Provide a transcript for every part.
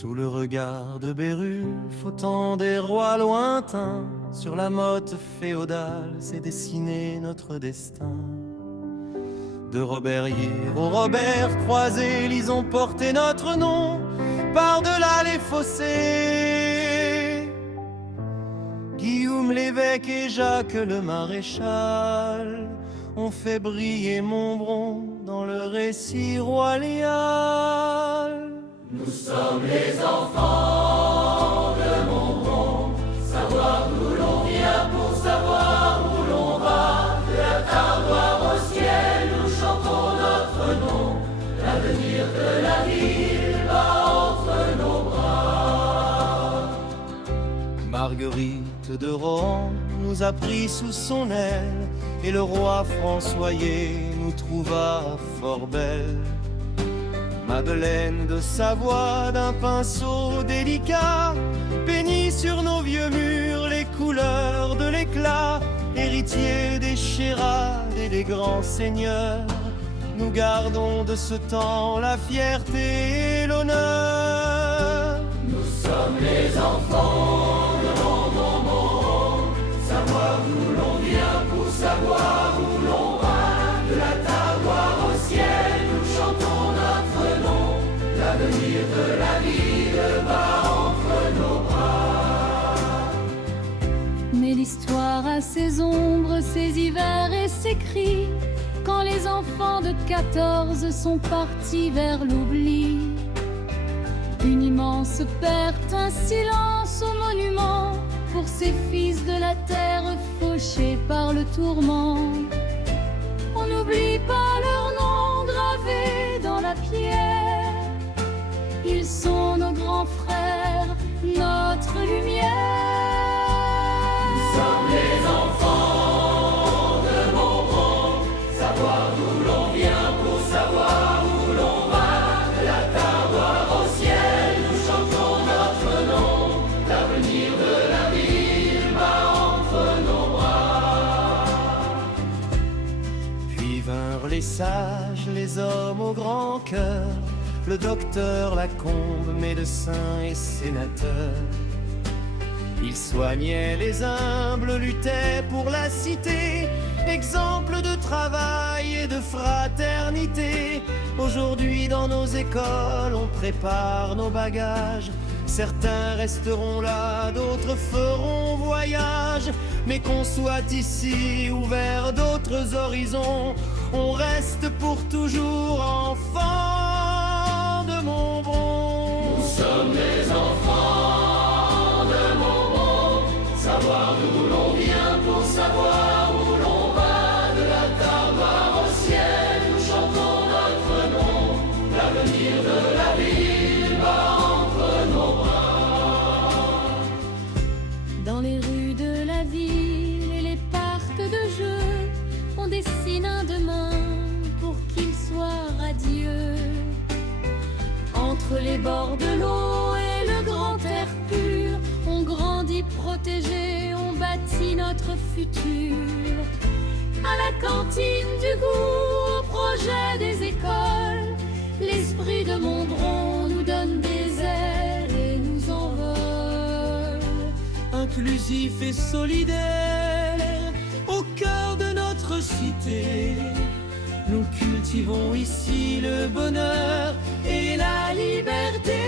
Sous le regard de Bérulphe, au temps des rois lointains, sur la motte féodale s'est dessiné notre destin. De Robert-Hir au Robert croisé, lisons porter notre nom par-delà les fossés. Guillaume l'évêque et Jacques le maréchal ont fait briller Montbron dans le récit royal. Nous sommes les enfants de Montbron, savoir d'où l'on vient pour savoir où l'on va. De la Tardoire au ciel, nous chantons notre nom. L'avenir de la ville va entre nos bras. Marguerite de Rohan nous a pris sous son aile, et le roi Françoyer nous trouva fort belle. Madeleine de Savoie d'un pinceau délicat peignit sur nos vieux murs les couleurs de l'éclat. Héritier des chérades et des grands seigneurs, nous gardons de ce temps la fierté et l'honneur. Nous sommes les enfants de Montbron, savoir d'où l'on vient pour savoir où l'on va. De la Tardoire au ciel, nous chantons notre nom. L'avenir de la ville va entre nos bras. Mais l'histoire a ses ombres, ses hivers et ses cris, quand les enfants de 14 sont partis vers l'oubli. Une immense perte, un silence au monument pour ces fils de la terre fauchés par le tourment. On n'oublie pas leur nom gravé dans la pierre. Ils sont nos grands frères, notre lumière. Nous sommes les enfants de Montbron, savoir d'où l'on vient pour savoir où l'on va. De la Tardoire au ciel, nous chantons notre nom. L'avenir de la ville va entre nos bras. Puis vinrent les sages, les hommes au grand cœur, le docteur Lacombe, médecin et sénateur. Ils soignaient les humbles, luttaient pour la cité, exemple de travail et de fraternité. Aujourd'hui dans nos écoles, on prépare nos bagages. Certains resteront là, d'autres feront voyage. Mais qu'on soit ici ou vers d'autres horizons, on reste pour toujours enfants de Montbron. Nous sommes les enfants de Montbron, savoir d'où l'on vient pour savoir où l'on va. De la Tardoire au ciel, nous chantons notre nom. L'avenir de la ville va entre nos bras. Dans les rues de la ville et les parcs de jeux, on dessine un demain pour qu'il soit radieux. Entre les bords de l'eau et le grand air pur, on grandit protégé, on bâtit notre futur. À la cantine du goût, au projet des écoles, l'esprit de Montbron nous donne des ailes et nous envole. Inclusif et solidaire, au cœur de notre cité, nous cultivons ici le bonheur et la liberté.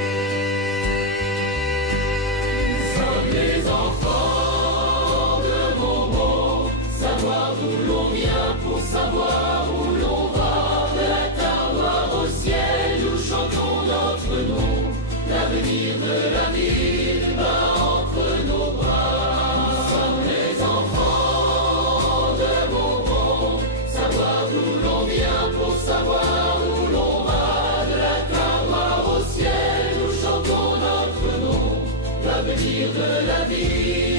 Nous sommes les enfants de Montbron, savoir d'où l'on vient pour savoir où l'on va. De la Tardoire au ciel, nous chantons notre nom. L'avenir de la ville va entre nos bras. Nous sommes les enfants de Montbron, savoir d'où l'on vient pour savoir où l'on va. De la Tardoire au ciel, nous chantons notre nom. L'avenir de la ville